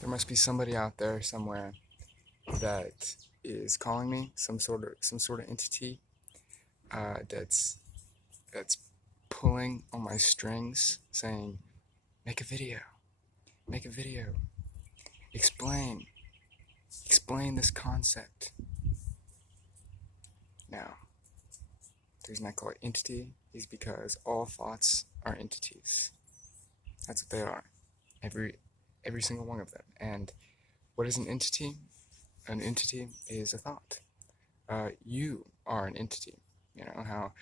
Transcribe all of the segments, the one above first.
There must be somebody out there somewhere that is calling me, some sort of entity that's pulling on my strings, saying, "Make a video, make a video, explain, explain this concept." Now, the reason I call it entity is because all thoughts are entities. That's what they are. Every single one of them. And what is an entity? An entity is a thought. You are an entity. You know how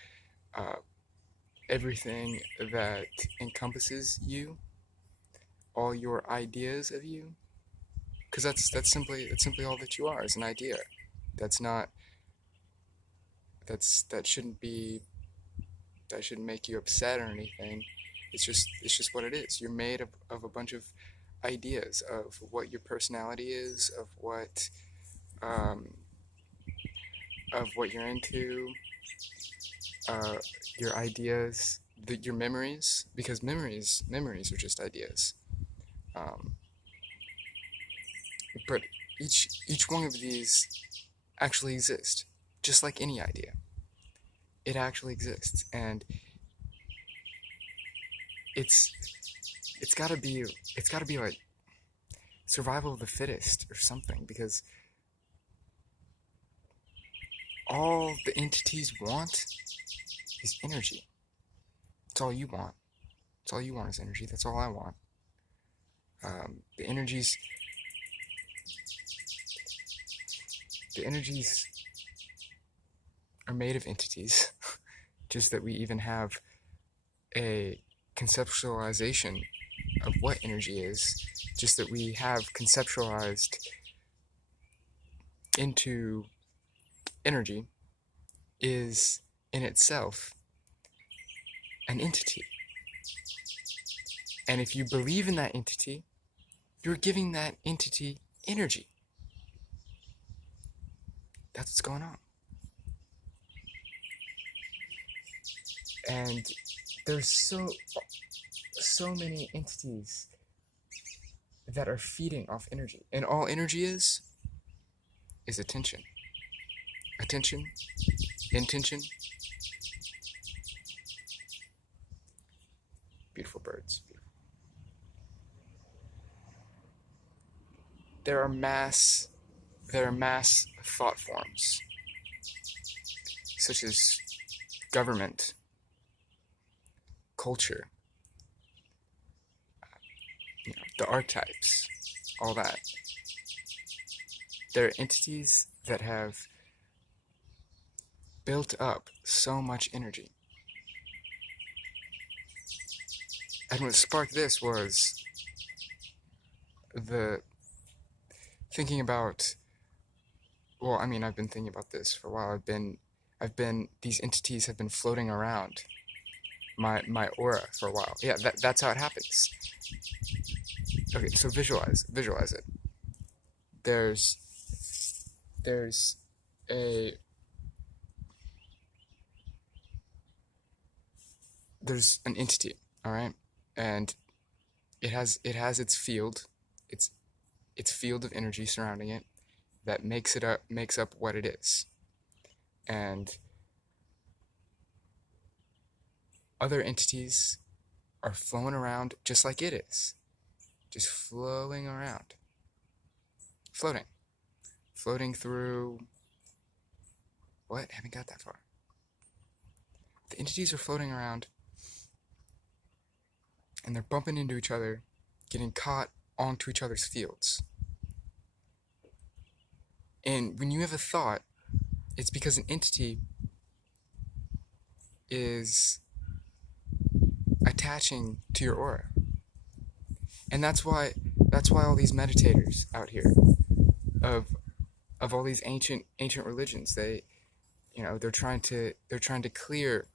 uh, everything that encompasses you, all your ideas of you, because that's simply all that you are is an idea. That's not that shouldn't be that shouldn't make you upset or anything. It's just what it is. You're made of a bunch of ideas of what your personality is, um, of what you're into, uh, your ideas, your memories, because memories are just ideas. Um, but each one of these actually exist, just like any idea. It actually exists, and it's it's gotta be it's gotta be like survival of the fittest or something, because all the entities want is energy. That's all you want. That's all you want is energy. That's all I want. The energies are made of entities. Just that we even have a conceptualization of what energy is. Just that we have conceptualized into energy is in itself an entity. And if you believe in that entity, you're giving that entity energy. That's what's going on. And there's so many entities that are feeding off energy. And all energy is attention. Attention, intention. Beautiful birds. There are mass thought forms, such as government, culture, the archetypes, all that. They're entities that have built up so much energy. And what sparked this was the thinking about, well, I mean, I've been thinking about this for a while. These entities have been floating around my aura for a while. Yeah, that's how it happens. Okay, so visualize it. There's there's a there's an entity, all right, and it has its field, its field of energy surrounding it that makes up what it is, and other entities are flowing around just like it is, just flowing around, floating, floating through what? Haven't got that far. The entities are floating around and they're bumping into each other, getting caught onto each other's fields. And when you have a thought, it's because an entity is attaching to your aura. And that's why all these meditators out here of all these ancient religions, they're trying to clear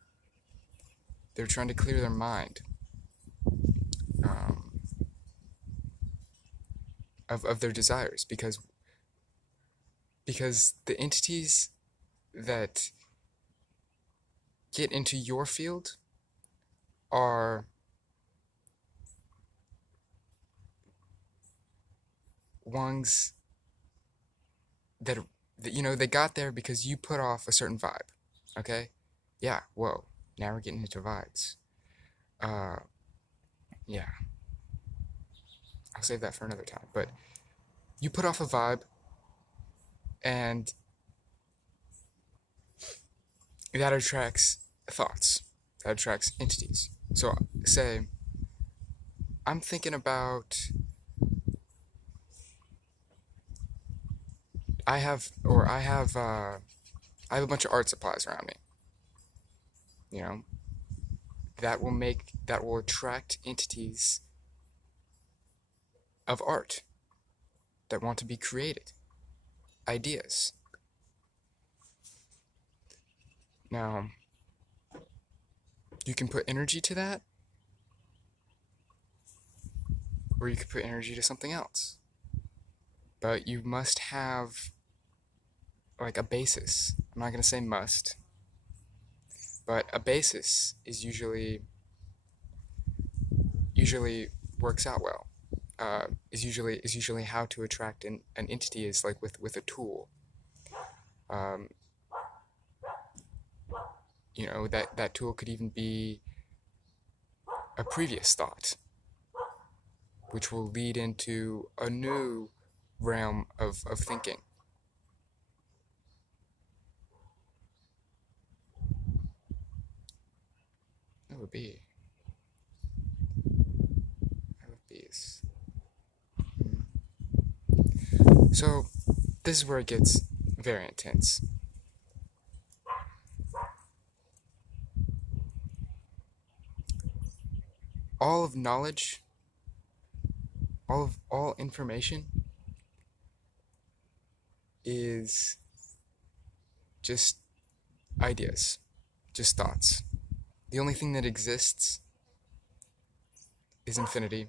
their mind, um, of their desires, because the entities that get into your field are ones that, they got there because you put off a certain vibe. Okay? Yeah, whoa. Now we're getting into vibes. Uh, yeah. I'll save that for another time. But you put off a vibe, and that attracts thoughts. That attracts entities. So, say, I'm thinking about. I have a bunch of art supplies around me. You know, that will attract entities of art that want to be created, ideas. Now, you can put energy to that, or you could put energy to something else. But you must have like a basis. I'm not going to say must, but a basis is usually works out well. Is usually how to attract an entity is like with a tool. Um, that tool could even be a previous thought, which will lead into a new realm of thinking. That would be. I love bees. So, this is where it gets very intense. All of knowledge, all information is just ideas, just thoughts. The only thing that exists is infinity,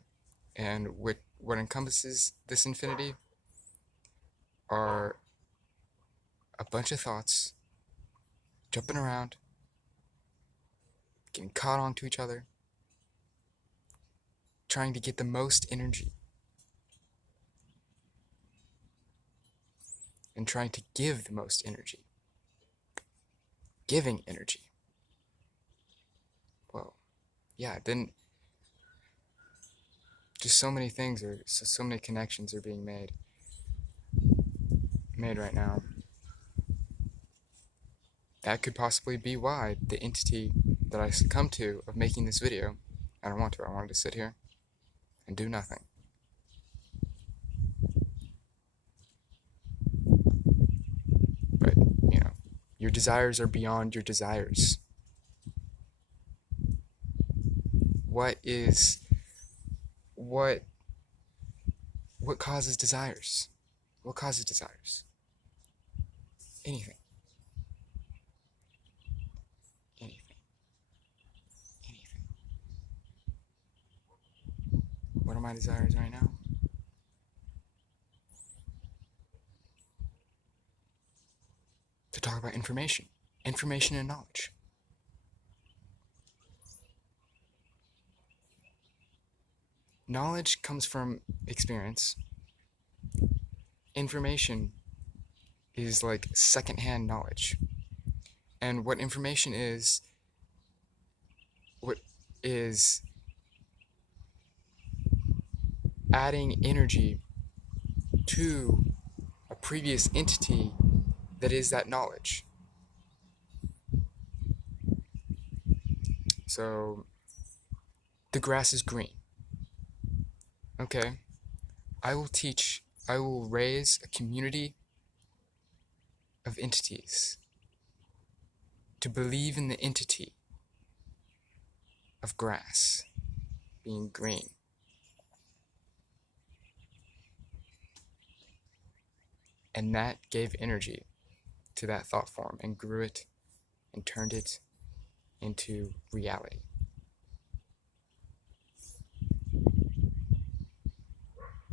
and what encompasses this infinity are a bunch of thoughts jumping around, getting caught onto each other, trying to get the most energy, and trying to give the most energy. Giving energy. Well, yeah, then just so many things so many connections are being made right now. That could possibly be why the entity that I succumbed to of making this video, I don't want to, I wanted to sit here and do nothing. But, your desires are beyond your desires. What causes desires? What causes desires? Anything. What are my desires right now? To talk about information and knowledge. Knowledge comes from experience. Information is like secondhand knowledge. And what information is adding energy to a previous entity that is that knowledge. So, the grass is green. Okay, I will raise a community of entities to believe in the entity of grass being green. And that gave energy to that thought form and grew it and turned it into reality.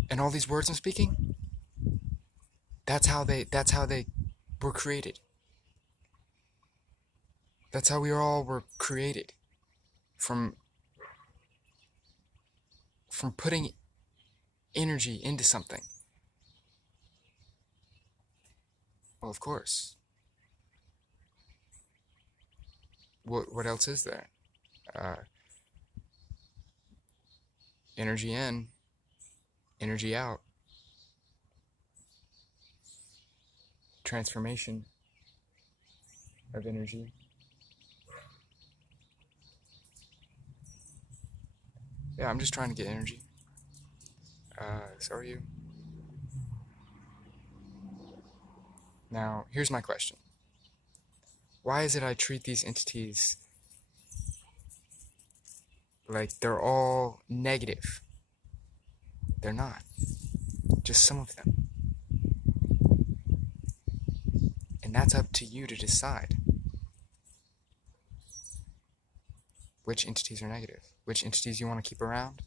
And all these words I'm speaking, that's how they were created. That's how we all were created. From putting energy into something Well, of course. What else is there? Uh, Energy in, energy out. Transformation of energy. Yeah, I'm just trying to get energy. So are you. Now, here's my question. Why is it I treat these entities like they're all negative? They're not. Just some of them. And that's up to you to decide which entities are negative, which entities you want to keep around.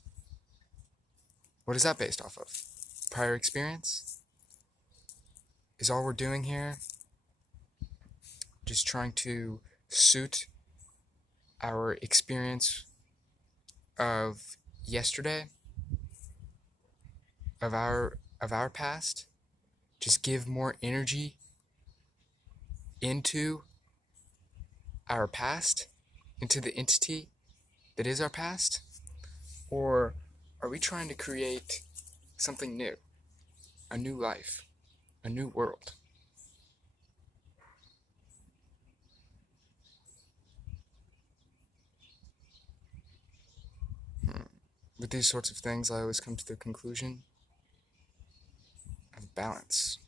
What is that based off of? Prior experience? Is all we're doing here just trying to suit our experience of yesterday, of our past? Just give more energy into our past, into the entity that is our past? Or are we trying to create something new, a new life, a new world? With these sorts of things, I always come to the conclusion of balance.